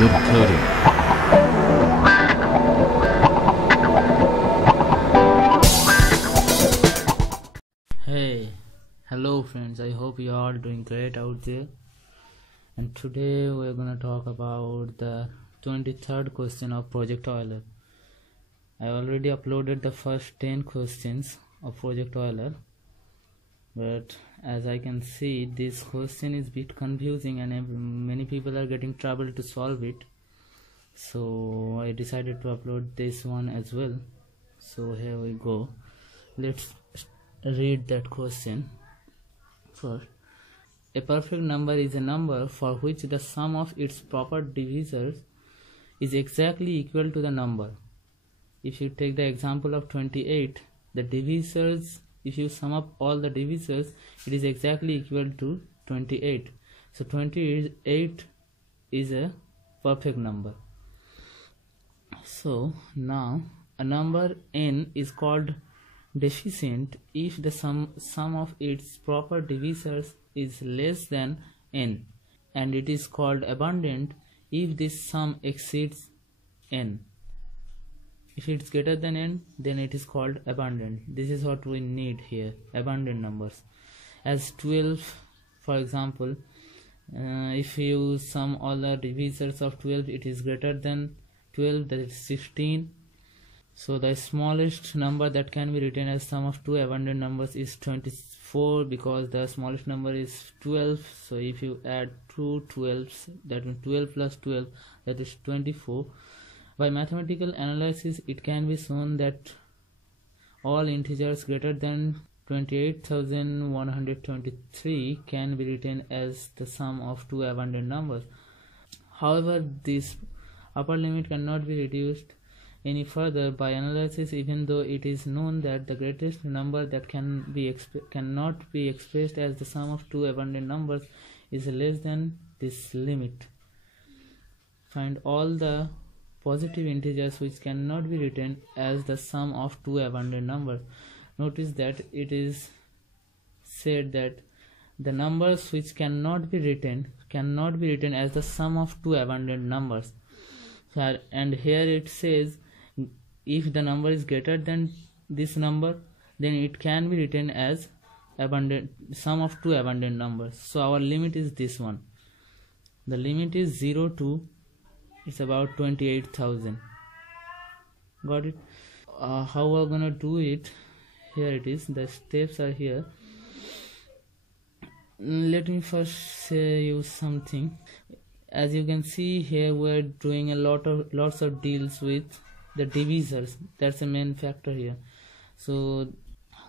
loop theory. Hello friends, I hope you are all doing great out there. And today we're gonna talk about the 23rd question of Project Euler. I already uploaded the first 10 questions of Project Euler, but as I can see, this question is a bit confusing and many people are getting trouble to solve it. So I decided to upload this one as well. So here we go. Let's read that question. First, a perfect number is a number for which the sum of its proper divisors is exactly equal to the number. If you take the example of 28, the divisors, if you sum up all the divisors, it is exactly equal to 28. So 28 is a perfect number. So now a number n is called deficient if the sum of its proper divisors is less than n, and it is called abundant if this sum exceeds n. If it's greater than n, then it is called abundant. This is what we need here, abundant numbers. As 12, for example, if you sum all the divisors of 12, it is greater than 12, that is 16. So the smallest number that can be written as sum of two abundant numbers is 24, because the smallest number is 12. So if you add two 12s, that means 12 plus 12, that is 24. By mathematical analysis, it can be shown that all integers greater than 28,123 can be written as the sum of two abundant numbers. However, this upper limit cannot be reduced any further by analysis, even though it is known that the greatest number that cannot be expressed as the sum of two abundant numbers is less than this limit. Find all the positive integers which cannot be written as the sum of two abundant numbers. Notice that it is said that the numbers which cannot be written as the sum of two abundant numbers. And here it says if the number is greater than this number, then it can be written as sum of two abundant numbers. So our limit is this one. The limit is 0 to, it's about 28,000. Got it? How we're gonna do it? Here it is. The steps are here. Let me first say you something. As you can see here, we're doing lots of deals with the divisors. That's the main factor here. So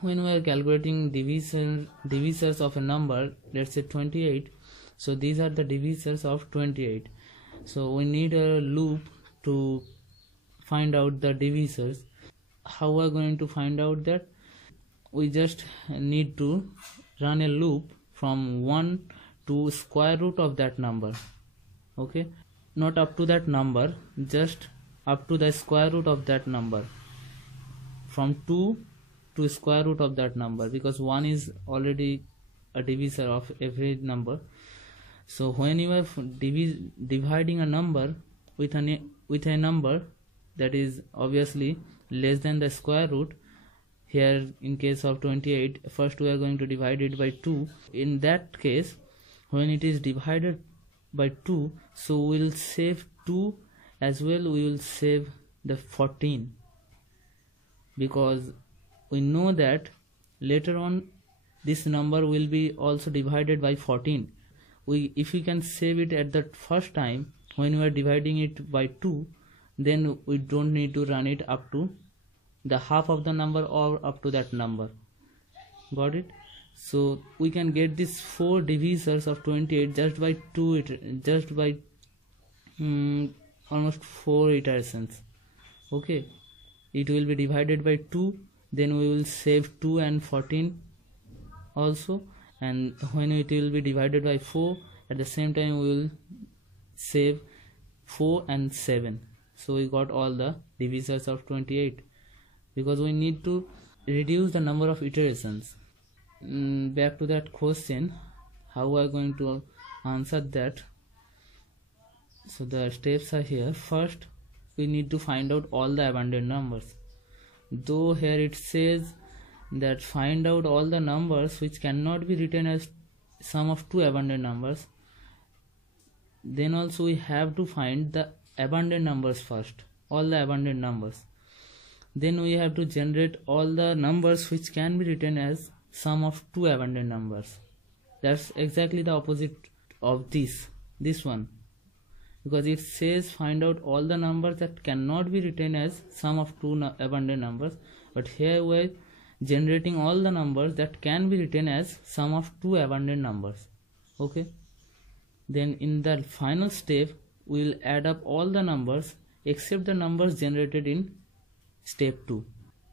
when we are calculating divisors of a number, let's say 28, so these are the divisors of 28. So we need a loop to find out the divisors. How we are going to find out that? We just need to run a loop from 1 to square root of that number. Okay, not up to that number, just up to the square root of that number, from 2 to square root of that number, because 1 is already a divisor of every number. So when you are dividing a number with a number that is obviously less than the square root, here in case of 28, first we are going to divide it by 2. In that case, when it is divided by 2, so we will save 2 as well, we will save the 14, because we know that later on this number will be also divided by 14. If we can save it at the first time when we are dividing it by 2, then we don't need to run it up to the half of the number or up to that number. Got it? So we can get these 4 divisors of 28 just by almost 4 iterations. Okay, it will be divided by 2, then we will save 2 and 14 also, and when it will be divided by 4, at the same time we will save 4 and 7. So we got all the divisors of 28, because we need to reduce the number of iterations. Back to that question, how we are going to answer that? So the steps are here. First, we need to find out all the abundant numbers. Though here it says that find out all the numbers which cannot be written as sum of two abundant numbers, then also we have to find the abundant numbers first, all the abundant numbers. Then we have to generate all the numbers which can be written as sum of two abundant numbers. That's exactly the opposite of this one, because it says find out all the numbers that cannot be written as sum of two abundant numbers, but here we are generating all the numbers that can be written as sum of two abundant numbers. Okay, then in the final step we will add up all the numbers except the numbers generated in step 2.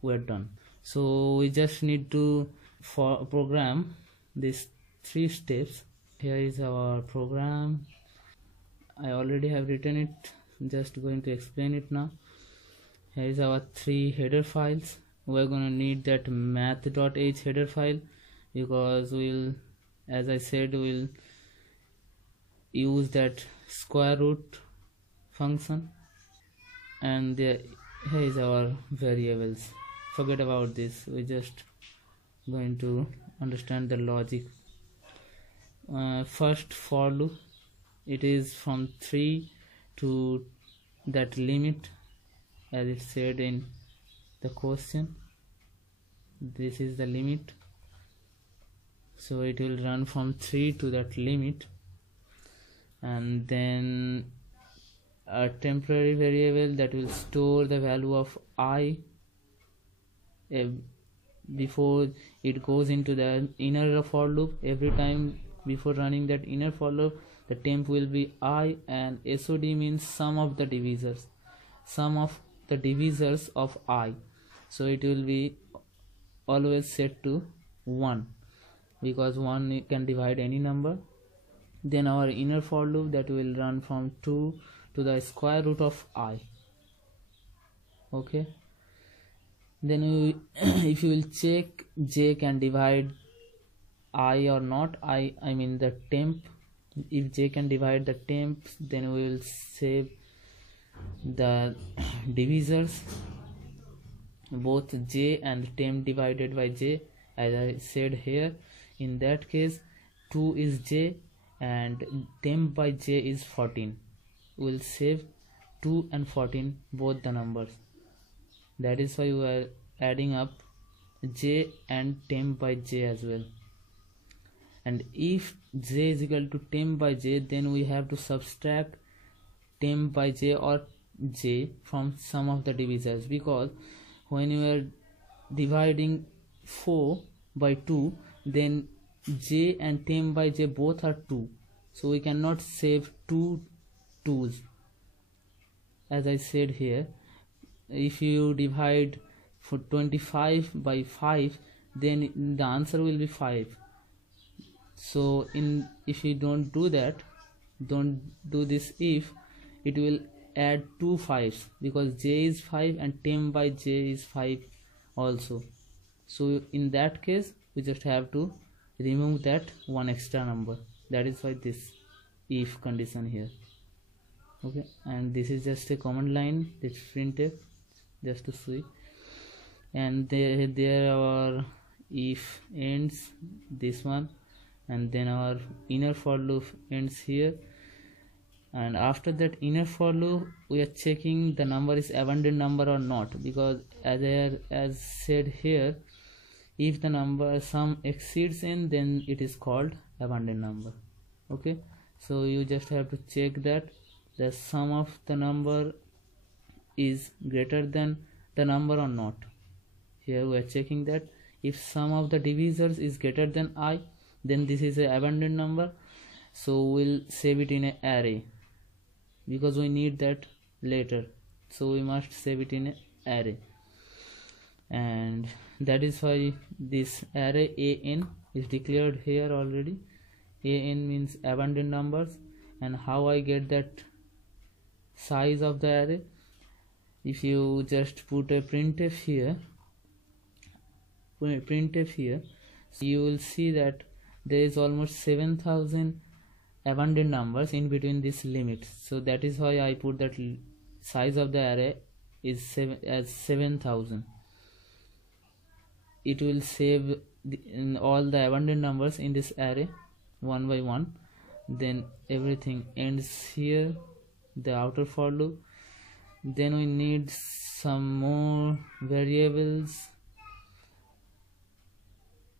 We are done. So we just need to program these 3 steps. Here is our program. I already have written it, just going to explain it now. Here is our 3 header files. We're going to need that math.h header file, because we'll, as I said, we'll use that square root function. And here is our variables. Forget about this, we're just going to understand the logic. First, for loop, it is from 3 to that limit, as it said in the question. This is the limit, so it will run from 3 to that limit. And then a temporary variable that will store the value of I before it goes into the inner for loop. Every time before running that inner for loop, the temp will be I, and SOD means sum of the divisors, sum of the divisors of I. So it will be always set to 1, because 1 can divide any number. Then our inner for loop that will run from 2 to the square root of I. Okay, then if you will check j can divide I or not, I mean the temp. If j can divide the temp, then we will save the divisors, both j and temp divided by j. As I said here, in that case 2 is j and temp by j is 14. We'll save 2 and 14, both the numbers. That is why we are adding up j and temp by j as well. And if j is equal to temp by j, then we have to subtract temp by j or j from sum of the divisors, because when you are dividing 4 by 2, then j and temp by j both are 2, so we cannot save 2 2's. As I said here, if you divide for 25 by 5, then the answer will be 5. So if you don't do that, don't do this if, it will add 2 5's, because j is 5 and temp by j is 5 also. So in that case we just have to remove that one extra number. That is why this if condition here. Okay, and this is just a command line, this printf, just to see. And there our if ends, this one, and then our inner for loop ends here. And after that inner for loop, we are checking the number is abundant number or not, because as said here, if the number sum exceeds n, then it is called abundant number. Okay, so you just have to check that the sum of the number is greater than the number or not. Here we are checking that if sum of the divisors is greater than I, then this is an abundant number. So we'll save it in an array, because we need that later, so we must save it in an array. And that is why this array an is declared here already. An means abundant numbers. And how I get that size of the array? If you just put a printf here, so you will see that there is almost 7,000 abundant numbers in between this limit. So that is why I put that size of the array is 7,000. It will save in all the abundant numbers in this array one by one. Then everything ends here, the outer for loop. Then we need some more variables.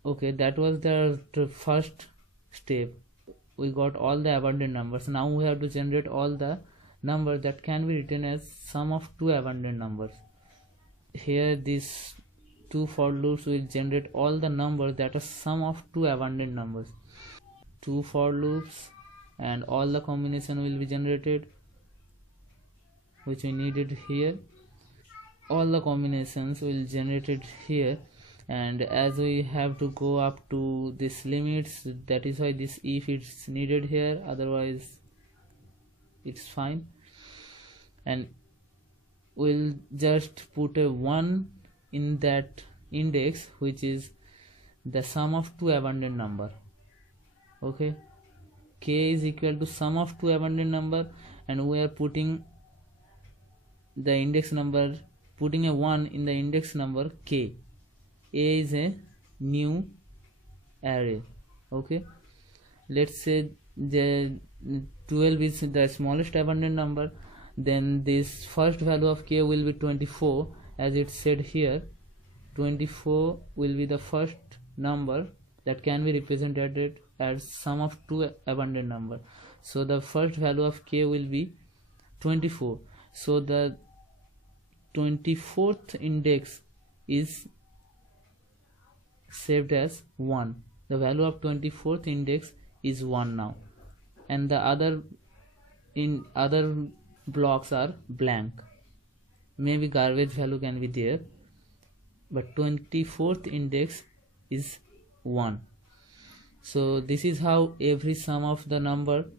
Okay, that was the first step. We got all the abundant numbers. Now we have to generate all the numbers that can be written as sum of two abundant numbers. Here these two for loops will generate all the numbers that are sum of two abundant numbers. Two for loops and all the combination will be generated, which we needed here. All the combinations will generated here, and as we have to go up to this limits, that is why this if it's needed here, otherwise it's fine. And we'll just put a 1 in that index, which is the sum of two abundant number. Okay, k is equal to sum of two abundant number, and we are putting the index number, putting a 1 in the index number k. A is a new array. Okay, let's say the 12 is the smallest abundant number, then this first value of k will be 24, as it said here. 24 will be the first number that can be represented as sum of two abundant number. So the first value of k will be 24. So the 24th index is saved as 1. The value of 24th index is 1 now, and the other blocks are blank. Maybe garbage value can be there, but 24th index is 1. So this is how every sum of the number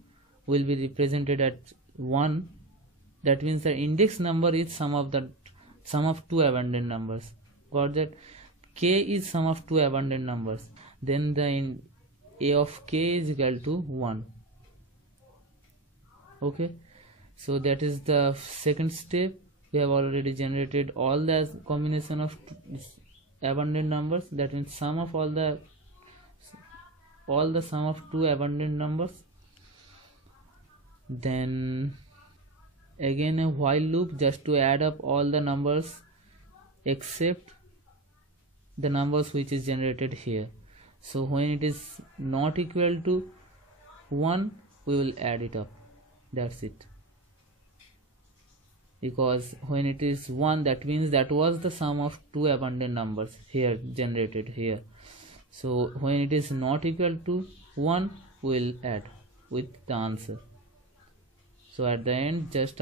will be represented at 1. That means the index number is sum of two abundant numbers. Got that? K is sum of two abundant numbers. Then the a of k is equal to 1. Okay, so that is the second step. We have already generated all the combination of abundant numbers. That means sum of all the sum of two abundant numbers. Then again a while loop, just to add up all the numbers except the numbers which is generated here. So when it is not equal to 1, we will add it up. That's it. Because when it is 1, that means that was the sum of two abundant numbers here generated here. So when it is not equal to 1, we will add with the answer. So at the end, just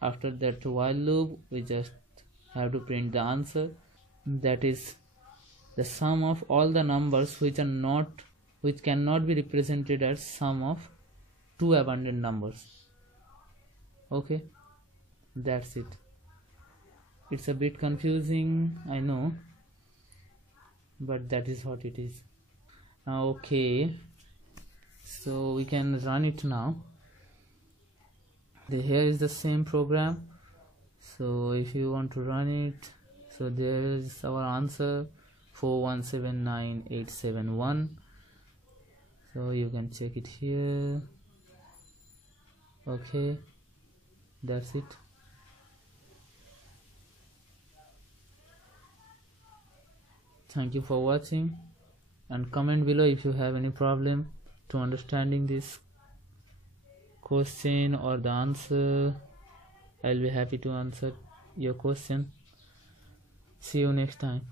after that while loop, we just have to print the answer. That is the sum of all the numbers which cannot be represented as sum of two abundant numbers. Okay, that's it. It's a bit confusing, I know, but that is what it is. Okay, so we can run it now. Here is the same program. So if you want to run it, so there is our answer 4179871. So you can check it here. Okay, that's it. Thank you for watching, and comment below if you have any problem to understanding this question or the answer. I'll be happy to answer your question. See you next time.